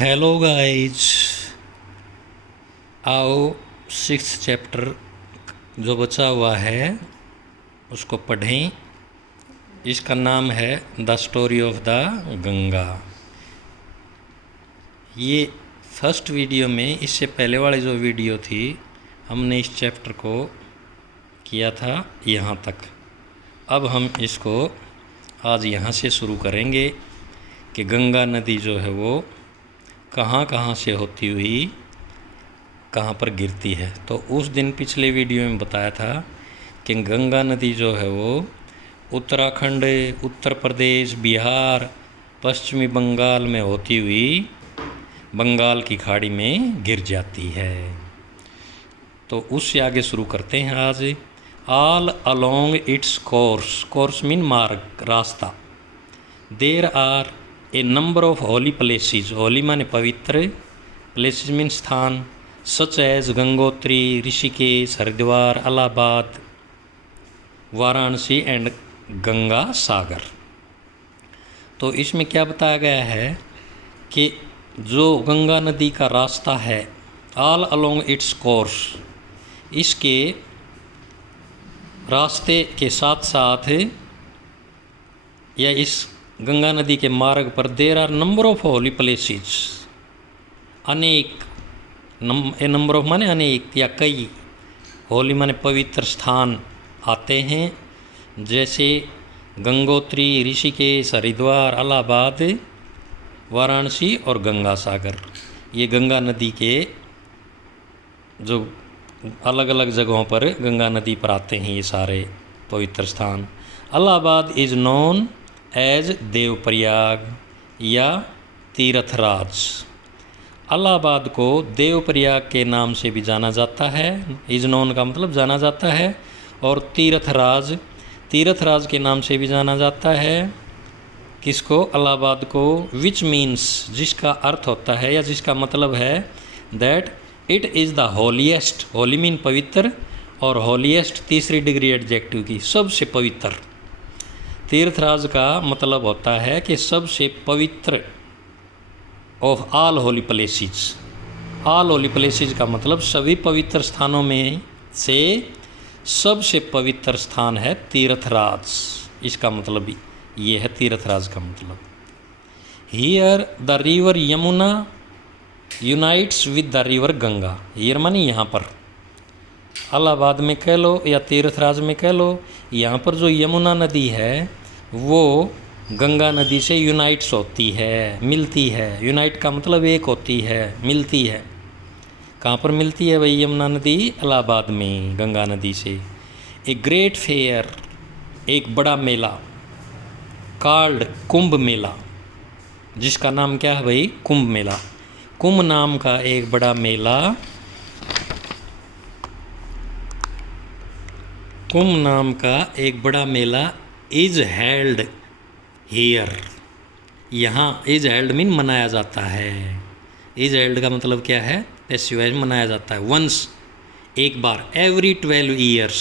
Hello guys, आओ six chapter जो बचा हुआ है उसको पढ़ें। इसका नाम है the story of the Ganga. ये फर्स्ट वीडियो में, इससे पहले वाली जो वीडियो थी, हमने इस चैप्टर को किया था यहाँ तक। अब हम इसको आज यहाँ से शुरू करेंगे कि गंगा नदी जो है वो कहाँ कहाँ से होती हुई कहाँ पर गिरती है। तो उस दिन पिछले वीडियो में बताया था कि गंगा नदी जो है वो उत्तराखंड, उत्तर प्रदेश, बिहार, पश्चिमी बंगाल में होती हुई बंगाल की खाड़ी में गिर जाती है। तो उससे आगे शुरू करते हैं आज। All along it's course, course mean मार्ग, रास्ता। There are a number of holy places, holy माने पवित्र, प्लेसेस मीन स्थान, such as Gangotri, Rishikesh, Haridwar, Allahabad, Varanasi and Ganga Sagar. तो इसमें क्या बताया गया है कि जो गंगा नदी का रास्ता है, ऑल अलोंग इट्स कोर्स, इसके रास्ते के साथ साथ या इस गंगा नदी के मार्ग पर there are number of holy places, अनेक, ए नंबर ऑफ माने अनेक या कई, होली माने पवित्र स्थान आते हैं, जैसे गंगोत्री, ऋषिकेश, हरिद्वार, इलाहाबाद, वाराणसी और गंगा सागर। ये गंगा नदी के जो अलग अलग जगहों पर गंगा नदी पर आते हैं ये सारे पवित्र स्थान। Allahabad is known as Devprayag या तीर्थराज। इलाहाबाद को देवप्रयाग के नाम से भी जाना जाता है। इज़ नोन का मतलब जाना जाता है, और तीर्थराज, तीर्थराज के नाम से भी जाना जाता है। किसको? इलाहाबाद को। विच मीन्स, जिसका अर्थ होता है या जिसका मतलब है that it is the holiest, Holi mean पवित्र, और होलीएस्ट तीसरी डिग्री एडजेक्टिव की, सबसे पवित्र। तीर्थराज का मतलब होता है कि सबसे पवित्र, of all Holi places. All Holi places का मतलब सभी पवित्र स्थानों में से सबसे पवित्र स्थान है तीर्थराज। इसका मतलब ये है तीर्थराज का मतलब। Here the river Yamuna unites with the river Ganga. Here मानी यहाँ पर, इलाहाबाद में कह लो या तीर्थराज में कह लो, यहाँ पर जो यमुना नदी है वो गंगा नदी से यूनाइट्स होती है, मिलती है। यूनाइट का मतलब एक होती है, मिलती है। कहाँ पर मिलती है भाई यमुना नदी? इलाहाबाद में गंगा नदी से। ए ग्रेट फेयर, एक बड़ा मेला, कॉल्ड कुंभ मेला, जिसका नाम क्या है भाई? कुंभ मेला। कुंभ नाम का एक बड़ा मेला, कुंभ नाम का एक बड़ा मेला इज हेल्ड हियर। यहाँ इज हेल्ड मीन मनाया जाता है। इज हेल्ड का मतलब क्या है? पैसिव, मनाया जाता है। वंस, एक बार, एवरी 12 ईयर्स,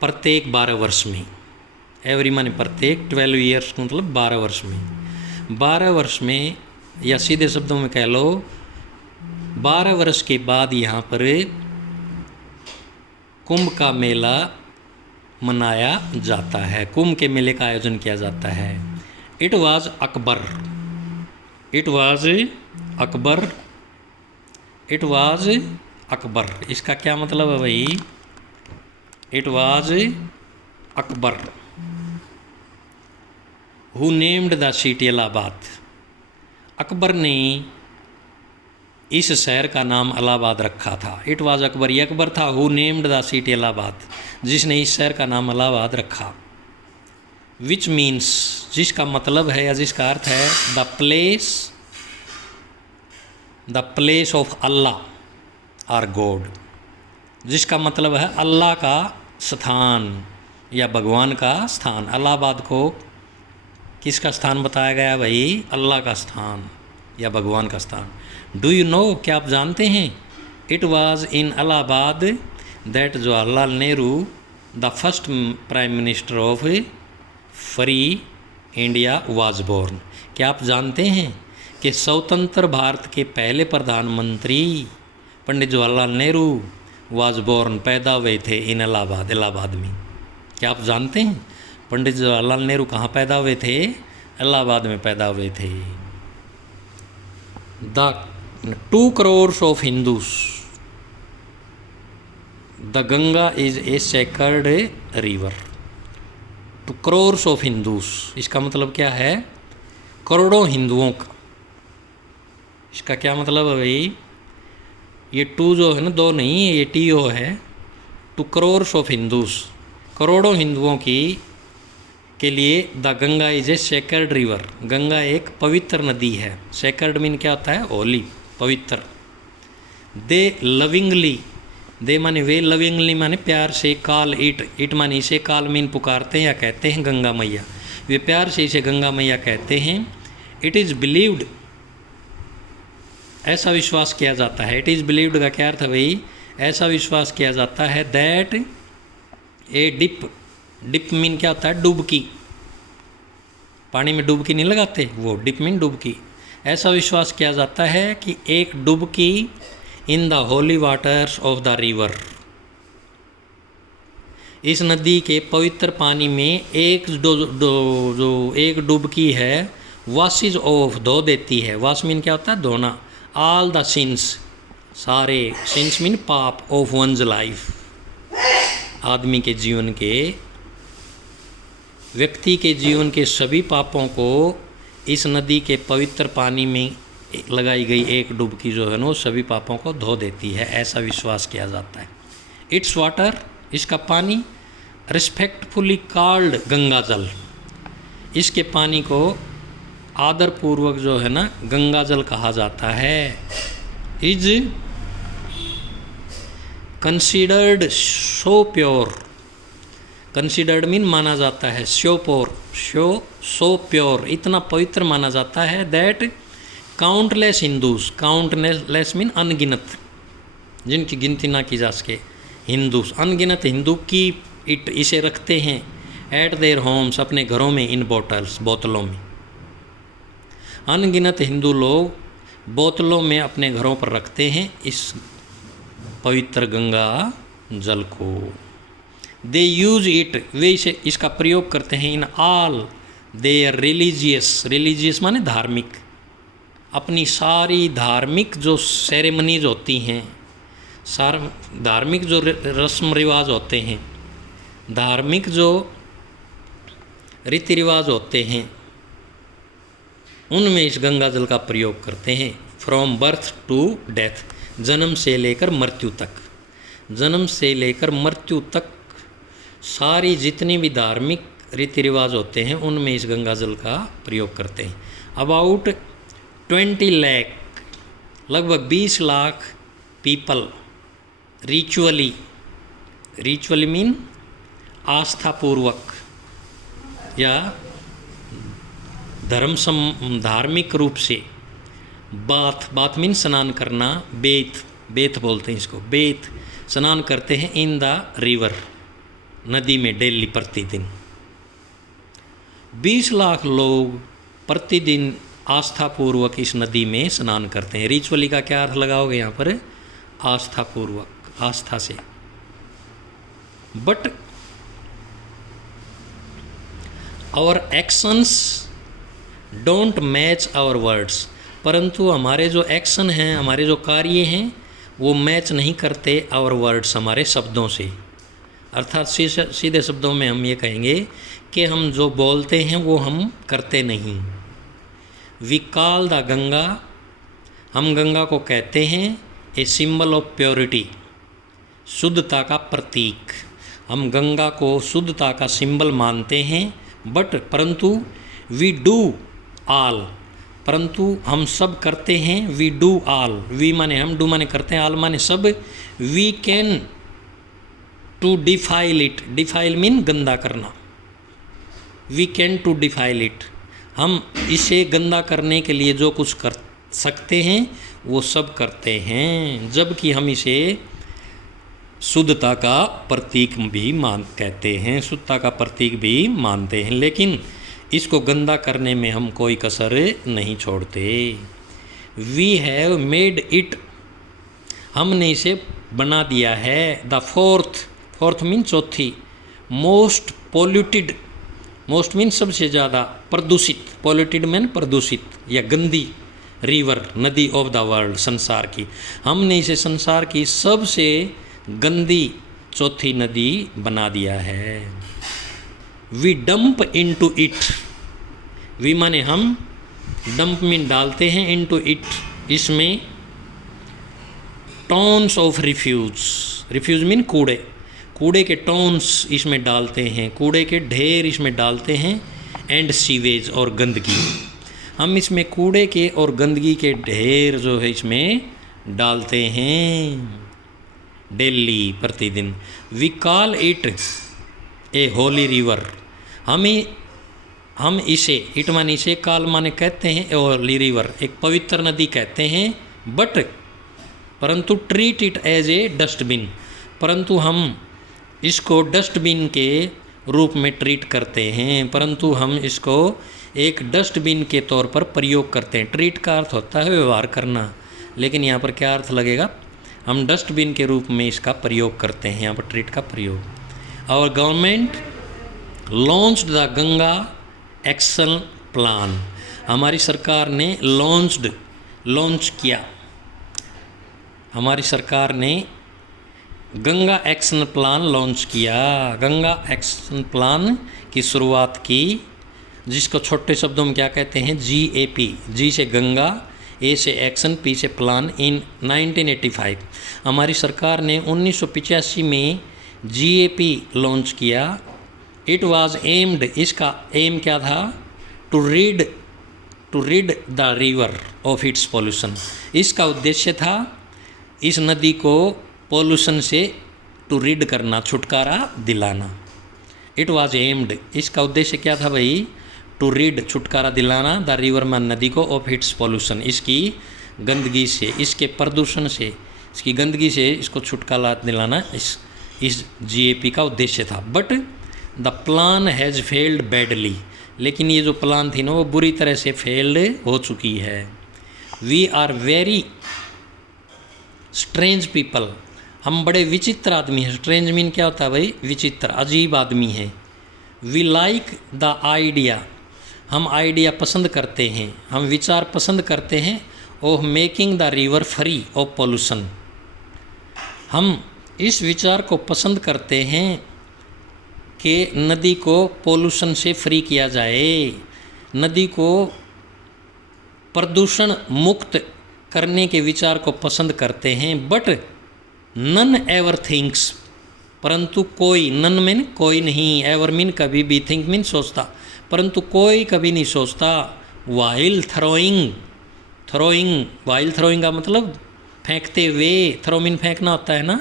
प्रत्येक 12 वर्ष में। एवरी माने प्रत्येक, 12 ईयर्स मतलब 12 वर्ष में। 12 वर्ष में, या सीधे शब्दों में कह लो 12 वर्ष के बाद यहाँ पर कुंभ का मेला मनाया जाता है। कुंभ के मेले का आयोजन किया जाता है। It was Akbar, it was Akbar, it was Akbar. इसका क्या मतलब है भाई? It was Akbar who named the city Allahabad. Akbar ने इस शहर का नाम इलाहाबाद रखा था। इट वाज अकबर, ये अकबर था, who named the city Allahabad, जिसने इस शहर का नाम इलाहाबाद रखा। विच मीन्स, जिसका मतलब है या जिसका अर्थ है the place of Allah or God, जिसका मतलब है अल्लाह का स्थान या भगवान का स्थान। इलाहाबाद को किसका स्थान बताया गया भाई? अल्लाह का स्थान या भगवान का स्थान। डू यू नो, क्या आप जानते हैं? It was in Allahabad that Jawaharlal Nehru, the first prime minister of free India, was born. क्या आप जानते हैं कि स्वतंत्र भारत के पहले प्रधानमंत्री पंडित जवाहरलाल नेहरू वाज बोर्न, पैदा हुए थे इन इलाहाबाद में। क्या आप जानते हैं पंडित जवाहरलाल नेहरू कहाँ पैदा हुए थे? इलाहाबाद में पैदा हुए थे। The 2 crores of Hindus, the Ganga is a sacred river. 2 crores of Hindus, इसका मतलब क्या है? करोड़ों हिंदुओं का। इसका क्या मतलब है भाई? ये 2 जो है ना, 2 नहीं, ये TO है। 2 crores of Hindus, करोड़ों हिंदुओं की के लिए the Ganga is a sacred river, Ganga एक पवित्र नदी है। सेक्रेड मीन क्या होता है? होली, पवित्र। दे लविंगली, दे माने वे, लविंगली माने प्यार से, काल इट माने इसे, काल मीन पुकारते हैं या कहते हैं गंगा मैया। वे प्यार से इसे गंगा मैया कहते हैं। इट इज़ बिलीव्ड, ऐसा विश्वास किया जाता है। इट इज़ बिलीव्ड का क्या अर्थ है भाई? ऐसा विश्वास किया जाता है दैट ए डिप मीन क्या होता है? डुबकी, पानी में डुबकी नहीं लगाते, वो डिप मीन डुबकी। ऐसा विश्वास किया जाता है कि एक डुबकी in the Holi waters of the river, इस नदी के पवित्र पानी में एक जो एक डुबकी है, वॉशेज ऑफ, धो देती है। वॉश मीन क्या होता है? धोना। ऑल द सिंस, सारे, सिंस मीन पाप, ऑफ वंस लाइफ, आदमी के जीवन के, व्यक्ति के जीवन के सभी पापों को इस नदी के पवित्र पानी में लगाई गई एक डुबकी जो है ना, वो सभी पापों को धो देती है, ऐसा विश्वास किया जाता है। इट्स वाटर, इसका पानी, रिस्पेक्टफुली कॉल्ड गंगा जल, इसके पानी को आदरपूर्वक जो है ना गंगा जल कहा जाता है। Is considered so pure, considered mean माना जाता है, सो प्योर, इतना पवित्र माना जाता है that countless Hindus, countless mean अनगिनत, जिनकी गिनती ना की जा सके, हिंदूज, अनगिनत हिंदू की इसे रखते हैं एट देयर होम्स, अपने घरों में, इन बॉटल्स, बोतलों में। अनगिनत हिंदू लोग बोतलों में अपने घरों पर रखते हैं इस पवित्र गंगा जल को। दे यूज इट, वे इसे, इसका प्रयोग करते हैं इन ऑल देयर रिलीजियस माने धार्मिक, अपनी सारी धार्मिक जो सेरेमनीज होती हैं, धार्मिक जो रस्म रिवाज होते हैं, धार्मिक जो रीति रिवाज होते हैं, उनमें इस गंगा जल का प्रयोग करते हैं। फ्रॉम बर्थ टू डेथ, जन्म से लेकर मृत्यु तक, जन्म से लेकर मृत्यु तक सारी जितनी भी धार्मिक रीति रिवाज होते हैं उनमें इस गंगा जल का प्रयोग करते हैं। अबाउट 20 लाख, लगभग 20 लाख पीपल रिचुअली मीन आस्थापूर्वक या धार्मिक रूप से, बात मीन स्नान करना, बेथ बोलते हैं इसको, बेथ, स्नान करते हैं इन द रिवर, नदी में, डेली, प्रतिदिन। 20 लाख लोग प्रतिदिन आस्थापूर्वक इस नदी में स्नान करते हैं। रिचुअली का क्या अर्थ लगाओगे यहाँ पर? आस्थापूर्वक, आस्था से। But our actions don't match our words, परंतु हमारे जो एक्शन हैं, हमारे जो कार्य हैं, वो मैच नहीं करते आवर वर्ड्स, हमारे शब्दों से। अर्थात सीधे शब्दों में हम ये कहेंगे कि हम जो बोलते हैं वो हम करते नहीं। वी कॉल द गंगा, हम गंगा को कहते हैं ए सिंबल ऑफ प्योरिटी, शुद्धता का प्रतीक। हम गंगा को शुद्धता का सिंबल मानते हैं। परंतु वी डू ऑल, परंतु हम सब करते हैं। वी डू ऑल, वी माने हम, डू माने करते हैं, ऑल माने सब। We can to defile it, defile mean गंदा करना। We can to defile it, हम इसे गंदा करने के लिए जो कुछ कर सकते हैं वो सब करते हैं, जबकि हम इसे शुद्धता का प्रतीक भी कहते हैं, शुद्धता का प्रतीक भी मानते हैं, लेकिन इसको गंदा करने में हम कोई कसर नहीं छोड़ते। वी हैव मेड इट, हमने इसे बना दिया है। द फोर्थ मीन चौथी, मोस्ट पोल्यूटेड, मोस्ट मीन सबसे ज़्यादा प्रदूषित, पोल्यूटेड मीन प्रदूषित या गंदी, रिवर नदी ऑफ द वर्ल्ड संसार की, हमने इसे संसार की सबसे गंदी चौथी नदी बना दिया है। We dump into it, we माने हम, डंप मीन डालते हैं, इनटू इट इसमें, tons of refuse, refuse mean कूड़े, कूड़े के टॉन्स इसमें डालते हैं, कूड़े के ढेर इसमें डालते हैं, एंड सीवेज और गंदगी, हम इसमें कूड़े के और गंदगी के ढेर जो है इसमें डालते हैं डेली, प्रतिदिन। We call it a holy river, हम इसे, इट माने इसे, काल माने कहते हैं, होली रिवर एक पवित्र नदी कहते हैं, बट परंतु treat it as a dustbin, परंतु हम इसको डस्टबिन के रूप में ट्रीट करते हैं, परंतु हम इसको एक डस्टबिन के तौर पर प्रयोग करते हैं। ट्रीट का अर्थ होता है व्यवहार करना, लेकिन यहाँ पर क्या अर्थ लगेगा, हम डस्टबिन के रूप में इसका प्रयोग करते हैं, यहाँ पर ट्रीट का प्रयोग। और government launched the Ganga action plan, हमारी सरकार ने लॉन्च किया, हमारी सरकार ने गंगा एक्शन प्लान लॉन्च किया, गंगा एक्शन प्लान की शुरुआत की, जिसको छोटे शब्दों में क्या कहते हैं, GAP, जी से गंगा, ए से एक्शन, पी से प्लान, इन 1985। हमारी सरकार ने 1985 में GAP लॉन्च किया। इट वाज एम्ड, इसका एम क्या था, to rid the river of its pollution, इसका उद्देश्य था इस नदी को पॉल्यूशन से टू रीड करना, छुटकारा दिलाना। इट वाज एम्ड, इसका उद्देश्य क्या था भाई, टू रीड, छुटकारा दिलाना, द रिवर में नदी को, ऑफ इट्स पॉल्यूशन, इसकी गंदगी से, इसके प्रदूषण से, इसकी गंदगी से इसको छुटकारा दिलाना, इस GAP का उद्देश्य था। But the plan has failed badly, लेकिन ये जो प्लान थी ना वो बुरी तरह से फेल्ड हो चुकी है। We are very strange people, हम बड़े विचित्र आदमी हैं। स्ट्रेंज मीन क्या होता है भाई, विचित्र, अजीब आदमी है। वी लाइक द आइडिया, हम आइडिया पसंद करते हैं, हम विचार पसंद करते हैं, of making the river free of pollution, हम इस विचार को पसंद करते हैं कि नदी को पॉल्यूशन से फ्री किया जाए, नदी को प्रदूषण मुक्त करने के विचार को पसंद करते हैं। बट नन एवर थिंक्स, परंतु कोई, नन मीन कोई नहीं, एवर मीन कभी भी, थिंक मीन सोचता, परंतु कोई कभी नहीं सोचता। वाइल थ्रोइंग, वाइल थ्रोइंग का मतलब फेंकते हुए, थ्रो मीन फेंकना होता है ना,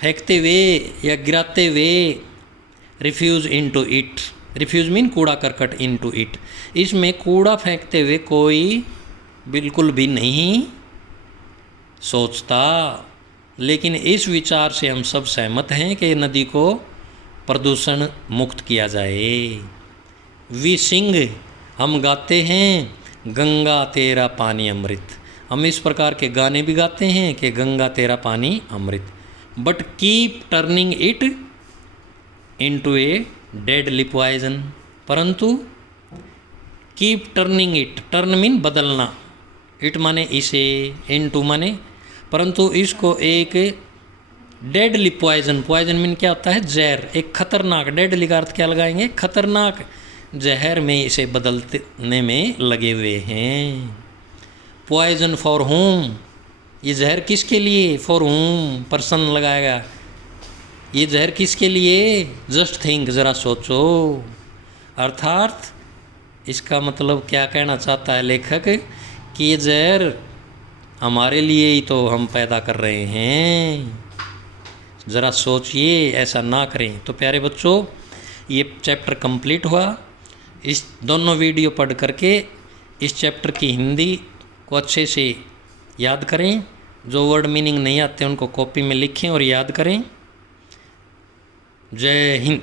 फेंकते हुए या गिराते हुए, refuse into it, refuse mean कूड़ा करकट, इनटू इट, इसमें कूड़ा फेंकते हुए कोई बिल्कुल भी नहीं सोचता। लेकिन इस विचार से हम सब सहमत हैं कि नदी को प्रदूषण मुक्त किया जाए। वी सिंग, हम गाते हैं, गंगा तेरा पानी अमृत, हम इस प्रकार के गाने भी गाते हैं कि गंगा तेरा पानी अमृत। But keep turning it into a deadly poison, परंतु keep turning it, turn mean बदलना, इट माने इसे, इनटू माने परंतु इसको एक डेडली पॉइजन, पॉइजन मीन क्या होता है, जहर, एक खतरनाक, डेडली का अर्थ क्या लगाएंगे, खतरनाक जहर में इसे बदलने में लगे हुए हैं। पॉइजन फॉर होम, ये जहर किसके लिए, फॉर होम पर्सन लगाएगा, ये जहर किसके लिए, जस्ट थिंक, ज़रा सोचो। अर्थात इसका मतलब क्या कहना चाहता है लेखक कि ये जहर हमारे लिए ही तो हम पैदा कर रहे हैं, ज़रा सोचिए, ऐसा ना करें। तो प्यारे बच्चों, ये चैप्टर कंप्लीट हुआ। इस दोनों वीडियो पढ़ करके इस चैप्टर की हिंदी को अच्छे से याद करें, जो वर्ड मीनिंग नहीं आते उनको कॉपी में लिखें और याद करें। जय हिंद।